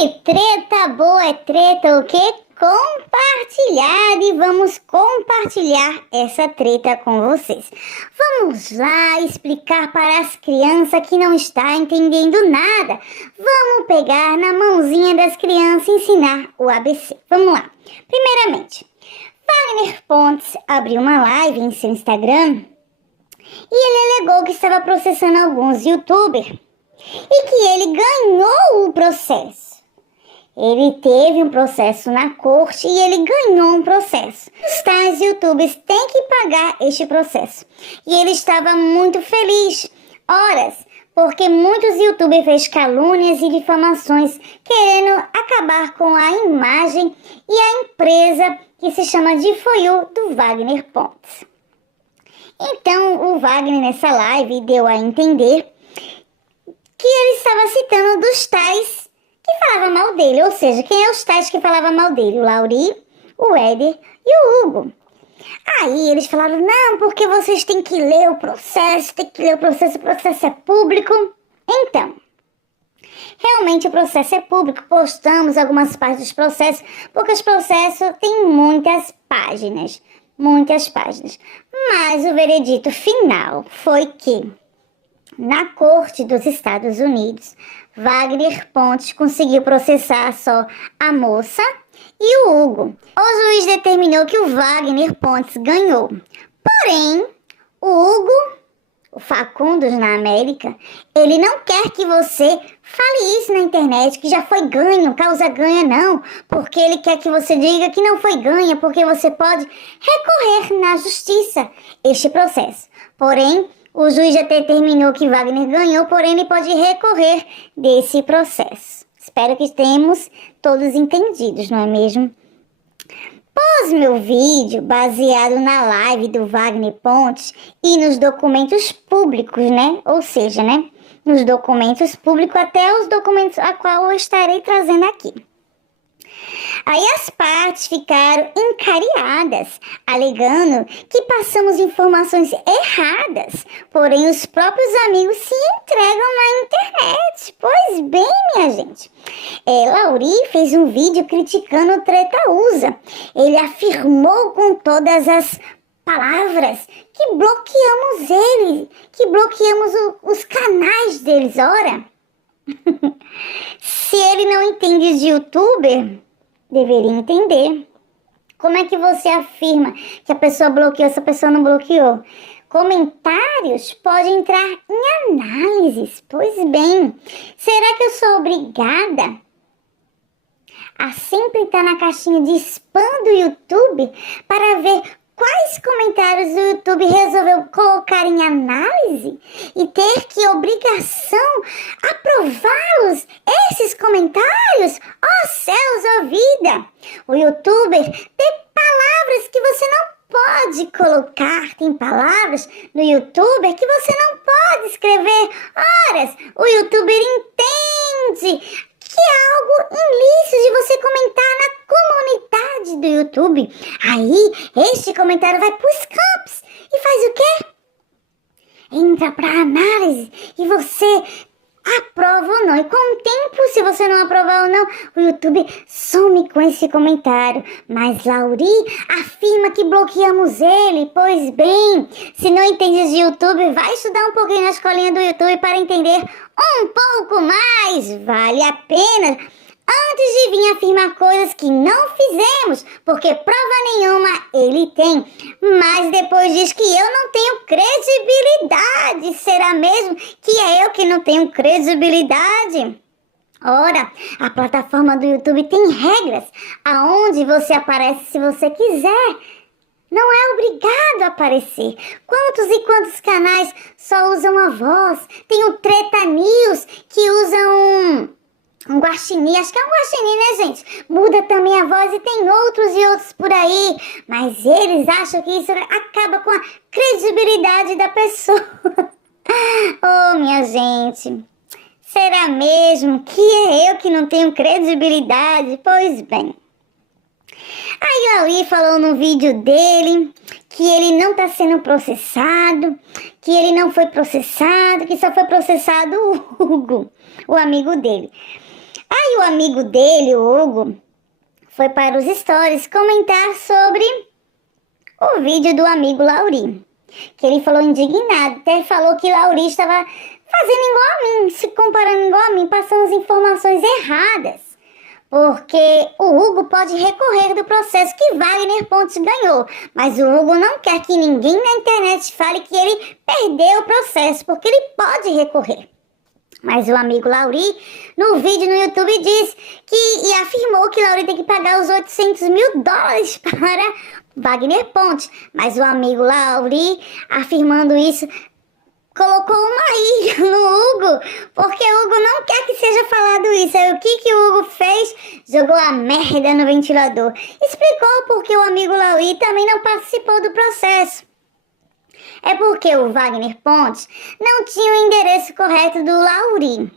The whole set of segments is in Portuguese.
E treta boa é treta o quê? Compartilhar, e vamos compartilhar essa treta com vocês. Vamos lá explicar para as crianças que não estão entendendo nada. Vamos pegar na mãozinha das crianças e ensinar o ABC. Vamos lá. Primeiramente, Wagner Pontes abriu uma live em seu Instagram e ele alegou que estava processando alguns youtubers e que ele ganhou o processo. Ele teve um processo na corte e ele ganhou um processo. Os tais youtubers têm que pagar este processo. E ele estava muito feliz, porque muitos youtubers fez calúnias e difamações, querendo acabar com a imagem e a empresa que se chama de Foiu do Wagner Pontes. Então o Wagner nessa live deu a entender que ele estava citando dos tais que falava mal dele, ou seja, quem é os tais que falava mal dele? O Lauri, o Éder e o Hugo. Aí eles falaram, não, porque vocês têm que ler o processo, o processo é público. Então, realmente o processo é público, postamos algumas partes dos processos, porque os processos têm muitas páginas, mas o veredito final foi que, na corte dos Estados Unidos, Wagner Pontes conseguiu processar só a moça e o Hugo. O juiz determinou que o Wagner Pontes ganhou. Porém, o Hugo, o Facundos na América, ele não quer que você fale isso na internet, que já foi ganho, causa ganha não, porque ele quer que você diga que não foi ganha, porque você pode recorrer na justiça este processo. Porém, o juiz já determinou que Wagner ganhou, porém ele pode recorrer desse processo. Espero que tenhamos todos entendidos, não é mesmo? Pôs meu vídeo baseado na live do Wagner Pontes e nos documentos públicos, né? Ou seja, né? Nos documentos públicos, até os documentos a qual eu estarei trazendo aqui. Aí as partes ficaram encariadas, alegando que passamos informações erradas, porém os próprios amigos se entregam na internet. Pois bem, minha gente, Lauri fez um vídeo criticando o Treta USA. Ele afirmou com todas as palavras que bloqueamos ele, que bloqueamos os canais deles, ora. Se ele não entende de youtuber, deveria entender. Como é que você afirma que a pessoa bloqueou se a pessoa não bloqueou? Comentários podem entrar em análises. Pois bem, será que eu sou obrigada a sempre estar na caixinha de spam do YouTube para ver quais comentários o YouTube resolveu colocar em análise e ter que obrigação aprová-los, esses comentários? Ó céus, ó vida! O YouTuber tem palavras que você não pode colocar, tem palavras no YouTuber que você não pode escrever. Ora, o YouTuber entende que é algo ilícito de você comentar na comunidade do YouTube. Aí, este comentário vai para os campos e faz o quê? Entra para análise e você aprova ou não. E com o tempo, se você não aprovar ou não, o YouTube some com esse comentário. Mas Lauri afirma que bloqueamos ele. Pois bem, se não entende de YouTube, vai estudar um pouquinho na escolinha do YouTube para entender um pouco mais. Vale a pena. Antes de vir afirmar coisas que não fizemos, porque prova nenhuma ele tem. Mas depois diz que eu não tenho credibilidade. Será mesmo que é eu que não tenho credibilidade? Ora, a plataforma do YouTube tem regras aonde você aparece se você quiser. Não é obrigado a aparecer. Quantos e quantos canais só usam a voz? Tem o Treta News que usa um guaxinim, acho que é um guaxinim, né, gente? Muda também a voz e tem outros e outros por aí. Mas eles acham que isso acaba com a credibilidade da pessoa. Oh, minha gente, será mesmo que é eu que não tenho credibilidade? Pois bem. Aí o Lauri falou no vídeo dele que ele não está sendo processado, que ele não foi processado, que só foi processado o Hugo, o amigo dele. Aí o amigo dele, o Hugo, foi para os stories comentar sobre o vídeo do amigo Lauri, que ele falou indignado, até falou que Lauri estava fazendo igual a mim, se comparando igual a mim, passando as informações erradas, porque o Hugo pode recorrer do processo que Wagner Pontes ganhou, mas o Hugo não quer que ninguém na internet fale que ele perdeu o processo, porque ele pode recorrer. Mas o amigo Lauri, no vídeo no YouTube, diz que e afirmou que Lauri tem que pagar os 800 mil dólares para Wagner Pontes. Mas o amigo Lauri, afirmando isso, colocou uma ilha no Hugo, porque o Hugo não quer que seja falado isso. Aí o que o Hugo fez? Jogou a merda no ventilador. Explicou porque o amigo Lauri também não participou do processo. É porque o Wagner Pontes não tinha o endereço correto do Lauri.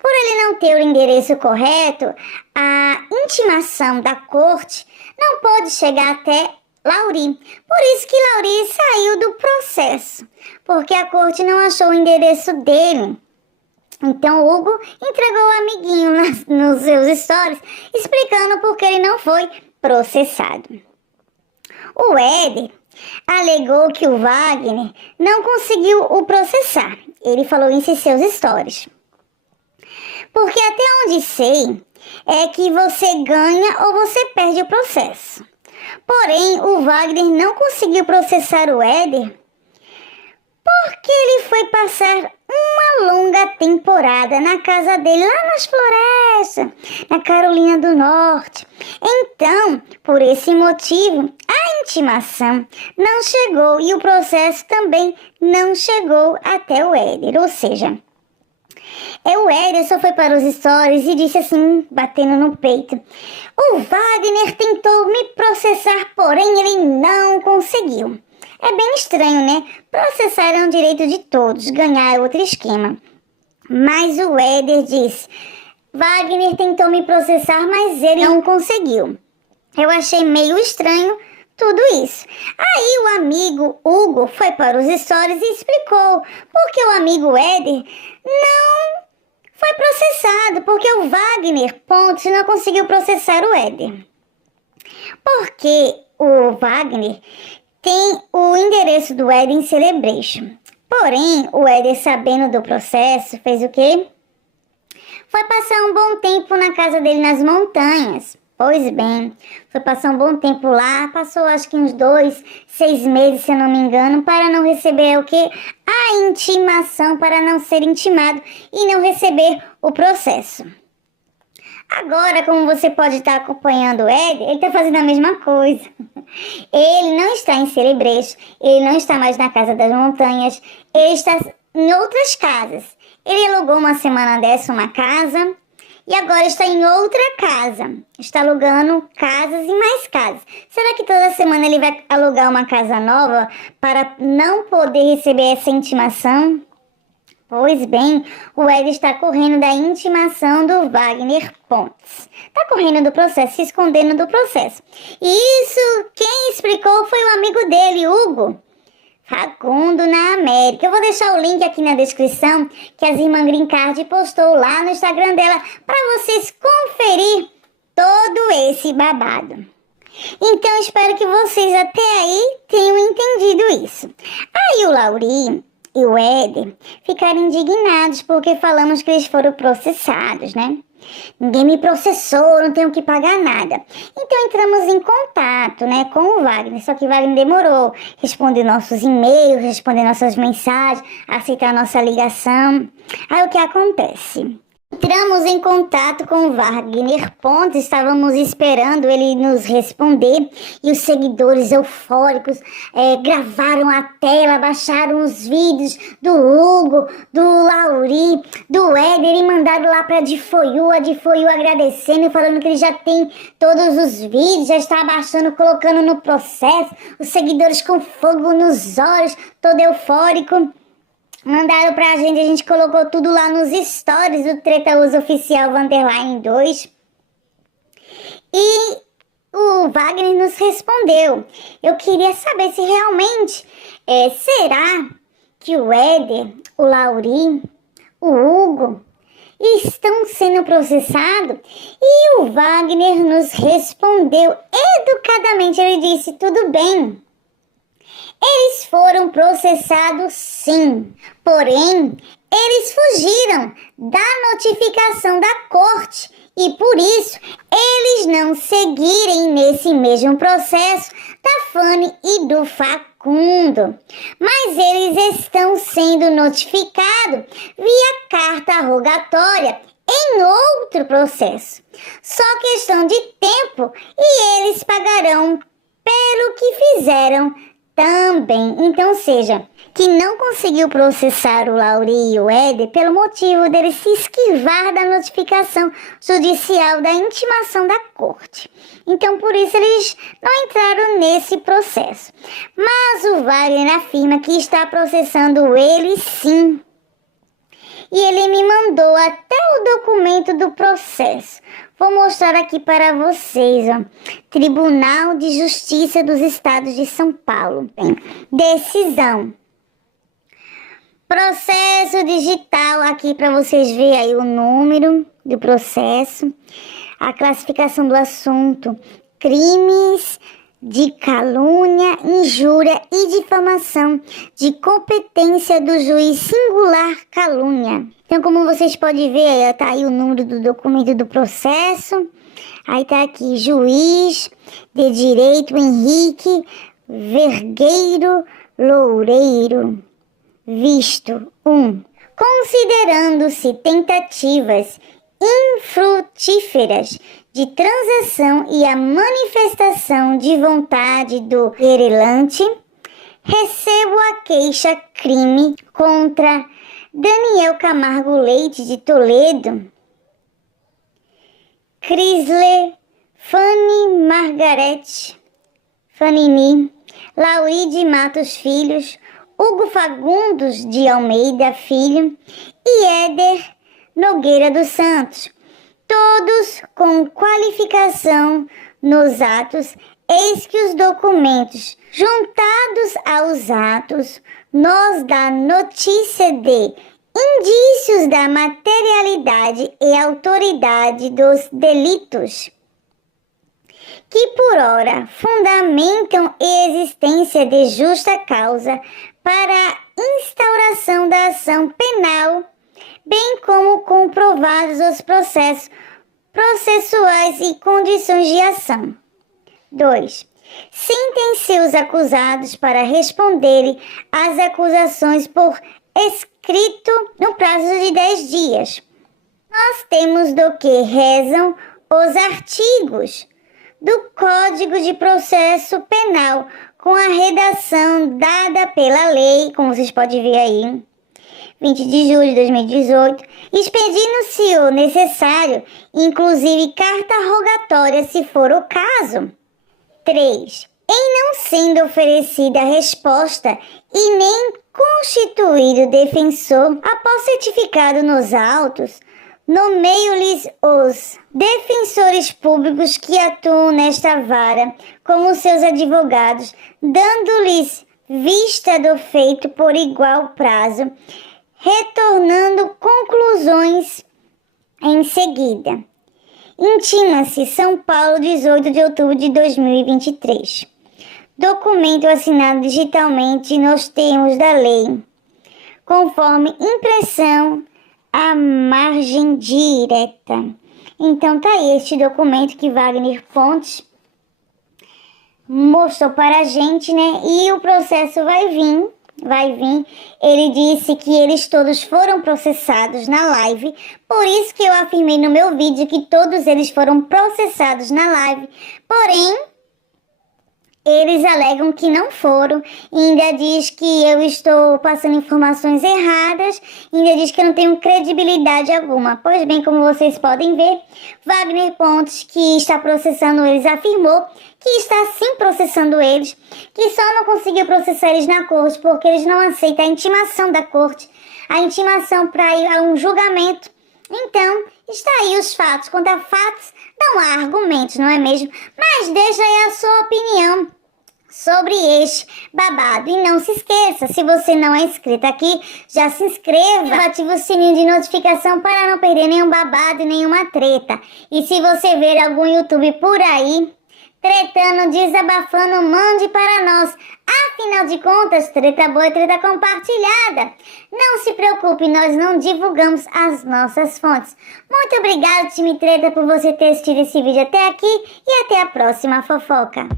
Por ele não ter o endereço correto, a intimação da corte não pôde chegar até Lauri. Por isso que Lauri saiu do processo, porque a corte não achou o endereço dele. Então Hugo entregou o amiguinho nos seus stories, explicando por que ele não foi processado. O Éder alegou que o Wagner não conseguiu o processar. Ele falou isso em seus stories. Porque até onde sei, é que você ganha ou você perde o processo. Porém, o Wagner não conseguiu processar o Éder porque ele foi passar uma longa temporada na casa dele, lá nas florestas, na Carolina do Norte. Então, por esse motivo, a intimação não chegou e o processo também não chegou até o Éder. Ou seja, o Éder só foi para os stories e disse assim, batendo no peito: o Wagner tentou me processar, porém ele não conseguiu. É bem estranho, né? Processar é um direito de todos, ganhar é outro esquema. Mas o Éder disse: Wagner tentou me processar, mas ele não conseguiu. Eu achei meio estranho tudo isso. Aí o amigo Hugo foi para os stories e explicou porque o amigo Éder não foi processado, porque o Wagner Pontes não conseguiu processar o Éder. Porque o Wagner tem o endereço do Éder em Celebration. Porém, o Éder, sabendo do processo, fez o quê? Foi passar um bom tempo na casa dele nas montanhas. Pois bem, foi passar um bom tempo lá, passou acho que uns 2, 6 meses, se eu não me engano, para não receber o quê? A intimação, para não ser intimado e não receber o processo. Agora, como você pode estar acompanhando o Éder, ele está fazendo a mesma coisa. Ele não está em Celebration, ele não está mais na Casa das Montanhas, ele está em outras casas. Ele alugou uma semana dessa uma casa e agora está em outra casa. Está alugando casas e mais casas. Será que toda semana ele vai alugar uma casa nova para não poder receber essa intimação? Pois bem, o Éder está correndo da intimação do Wagner Pontes. Está correndo do processo, se escondendo do processo. E isso, quem explicou foi o amigo dele, Hugo Facundo, na América. Eu vou deixar o link aqui na descrição, que as irmãs Green Card postou lá no Instagram dela, para vocês conferir todo esse babado. Então, espero que vocês até aí tenham entendido isso. Aí o Lauri e o Éder ficaram indignados porque falamos que eles foram processados, né? Ninguém me processou, não tenho que pagar nada. Então entramos em contato, né, com o Wagner, só que o Wagner demorou responder nossos e-mails, responder nossas mensagens, aceitar nossa ligação. Aí o que acontece? Entramos em contato com o Wagner Pontes, estávamos esperando ele nos responder e os seguidores eufóricos gravaram a tela, baixaram os vídeos do Hugo, do Lauri, do Éder e mandaram lá para a Difoiu agradecendo e falando que ele já tem todos os vídeos, já está baixando, colocando no processo, os seguidores com fogo nos olhos, todo eufórico. Mandaram pra gente, a gente colocou tudo lá nos stories do Treta Usa Oficial Vanderline 2. E o Wagner nos respondeu. Eu queria saber se realmente será que o Éder, o Lauri, o Hugo estão sendo processados? E o Wagner nos respondeu educadamente, ele disse, tudo bem. Eles foram processados sim, porém, eles fugiram da notificação da corte e por isso eles não seguirem nesse mesmo processo da Fanny e do Facundo. Mas eles estão sendo notificados via carta rogatória em outro processo. Só questão de tempo e eles pagarão pelo que fizeram também. Então, seja, que não conseguiu processar o Lauri e o Éder pelo motivo dele se esquivar da notificação judicial da intimação da corte. Então, por isso, eles não entraram nesse processo. Mas o Wagner afirma que está processando ele sim. E ele me mandou até o documento do processo. Vou mostrar aqui para vocês, ó. Tribunal de Justiça dos Estados de São Paulo. Decisão. Processo digital, aqui para vocês verem aí o número do processo. A classificação do assunto. Crimes de calúnia, injúria e difamação de competência do juiz singular calúnia. Então, como vocês podem ver, tá aí o número do documento do processo. Aí tá aqui, juiz de direito Henrique Vergueiro Loureiro. Visto 1. Considerando-se tentativas infrutíferas de transação e a manifestação de vontade do querelante, recebo a queixa-crime contra Daniel Camargo Leite de Toledo, Crisle, Fanny Margarete, Fanini, Lauri de Matos Filhos, Hugo Fagundos de Almeida Filho e Éder Nogueira dos Santos, todos com qualificação nos atos, eis que os documentos juntados aos atos nos dá notícia de indícios da materialidade e autoridade dos delitos, que por ora fundamentam a existência de justa causa para a instauração da ação penal, bem como comprovados os processos processuais e condições de ação. 2. Sentem-se os acusados para responderem às acusações por escrito no prazo de 10 dias. Nós temos do que rezam os artigos do Código de Processo Penal, com a redação dada pela lei, como vocês podem ver aí, 20 de julho de 2018, expedindo-se o necessário, inclusive carta rogatória, se for o caso. 3. Em não sendo oferecida a resposta e nem constituído defensor, após certificado nos autos, nomeio-lhes os defensores públicos que atuam nesta vara como seus advogados, dando-lhes vista do feito por igual prazo, retornando conclusões em seguida. Intima-se São Paulo, 18 de outubro de 2023. Documento assinado digitalmente nos termos da lei, conforme impressão à margem direta. Então tá aí este documento que Wagner Fontes mostrou para a gente, né? E o processo vai vir. Ele disse que eles todos foram processados na live, por isso que eu afirmei no meu vídeo que todos eles foram processados na live, porém, eles alegam que não foram, e ainda diz que eu estou passando informações erradas, ainda diz que eu não tenho credibilidade alguma. Pois bem, como vocês podem ver, Wagner Fontes, que está processando eles, afirmou que está sim processando eles, que só não conseguiu processar eles na corte porque eles não aceitam a intimação da corte, a intimação para ir a um julgamento. Então, está aí os fatos. Quanto a fatos, não há argumentos, não é mesmo? Mas deixa aí a sua opinião sobre este babado. E não se esqueça, se você não é inscrito aqui, já se inscreva, ative o sininho de notificação para não perder nenhum babado e nenhuma treta. E se você ver algum YouTube por aí tretando, desabafando, mande para nós. Afinal de contas, treta boa é treta compartilhada. Não se preocupe, nós não divulgamos as nossas fontes. Muito obrigado, time Treta, por você ter assistido esse vídeo até aqui e até a próxima fofoca.